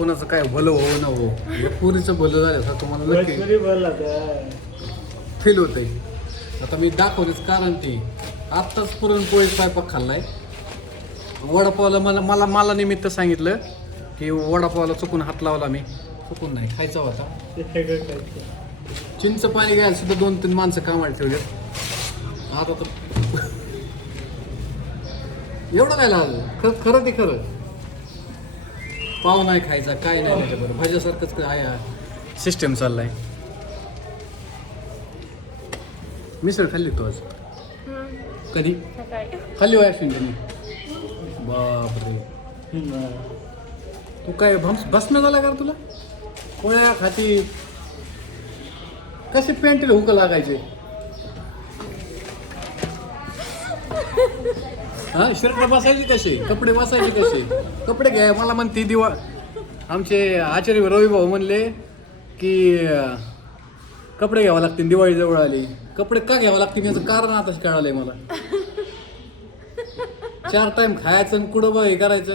कोणाचं काय भलं हो ना हो हे पुरीचं भलं झालं असं तुम्हाला नक्की फील होतंय. आता मी दाखवतेच कारण ती. आत्ताच पुरणपोळी स्वयंपाक खाल्लाय. वडापावला मला मला मला निमित्त सांगितलं की वडापावला चुकून हात लावला मी. चुकून नाही खायचा होता. चिंच पाणी घ्यायला सुद्धा दोन तीन माणसं कामाला ठेवले आता तर एवढं काय लागलं? खरं खरं ते खरं. पाव नाही खायचा काय नाही त्याच्याबरोबर. भाज्यासारखंच काय आहे? सिस्टम चाललाय. मिसळ खाल्ली तू आज? कधी? खाल्ली वाय तुम्ही बापरे. तू काय भम्स भस्म झाला का तुला? पोळ्या खाती. कसे पॅन्टीला हुक लागायचे? हा शर्ट बसायचे कसे कपडे बसायचे कसे? कपडे घ्या मला म्हणते दिवा. आमचे आचार्य रवी भाऊ म्हणले की कपडे घ्यावं लागतील दिवाळी जवळ आली. कपडे का घ्यावं लागतील याचं कारण आता कळालंय मला. चार टाइम खायचं आणि कुठं बघ हे करायचं?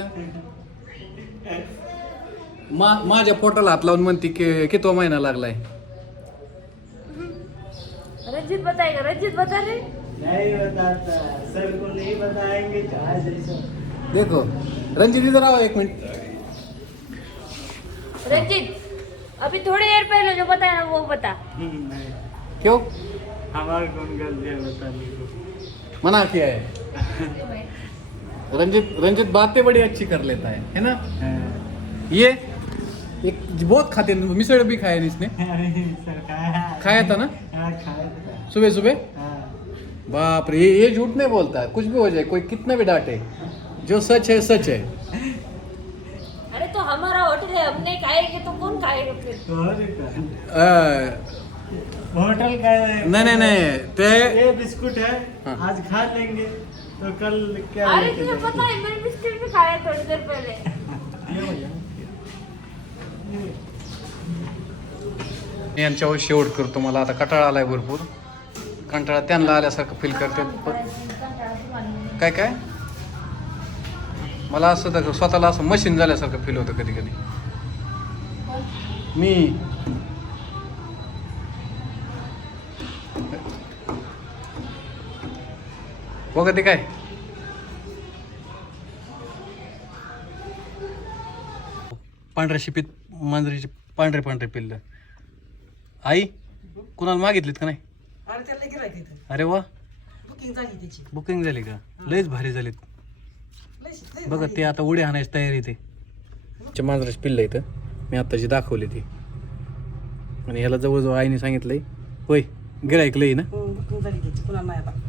मा माझ्या पोटाला हात लावून म्हणते की कितवा महिना लागलाय. रंजीत बताएगा रंजीत बता रे? नहीं बताता सर को नहीं बताएँगे जहाज़ देखो रंजित इधर आओ एक मिनट। रंजीत अभी थोड़ी देर पहले जो बताया ना वो बता। नहीं क्यों? हमारे कौन गलती है बताने को मना किया है। रंजित रंजित बातें बड़ी अच्छी कर लेता है है ना? हाँ। ये एक बहुत खाते हैं, मिसळ भी खाया नहीं इसने। सर खाया था ना? हाँ, खाया था। सुबह सुबह। बाप रे ये झूठ नहीं बोलता है कुछ भी हो जाए कोई कितना भी डांटे जो सच है सच है। अरे तो हमारा होटल है हमने खाएंगे तो कौन खाएगा फिर? होटल का नहीं नहीं नहीं ते ये बिस्कुट है हाँ। आज खा लेंगे तो कल क्या अरे तुझे? पता है मैंने बिस्किट भी खाया थोड़ी देर पहले। यांच्यावर शेवट करतो मला आता कंटाळा आलाय भरपूर. कंटाळा त्यांना आल्यासारखं फील करते. काय काय? मला असं तर स्वतःला असं मशीन झाल्यासारखं फील होतं कधी कधी. मी बघ ते काय? पांढऱ्या शिपीत मांजरीचे पांढरे पांढरे पिल्ल. आई कुणाला मागितलीत का नाही? अरे त्याला गिरायक इथं अरे वा. बुकिंग झाली त्याची. बुकिंग झाली का? लयच भारी झालीत. लय बघा. ते आता उडी हाणायची तयारी ते. मांजराची पिल्ल इथं मी आत्ताची दाखवली ती. आणि ह्याला जवळजवळ आईने सांगितलंय होय गिरायक लई ना? हो, बुकिंग झाली त्याची. पुन्हा नाही आता.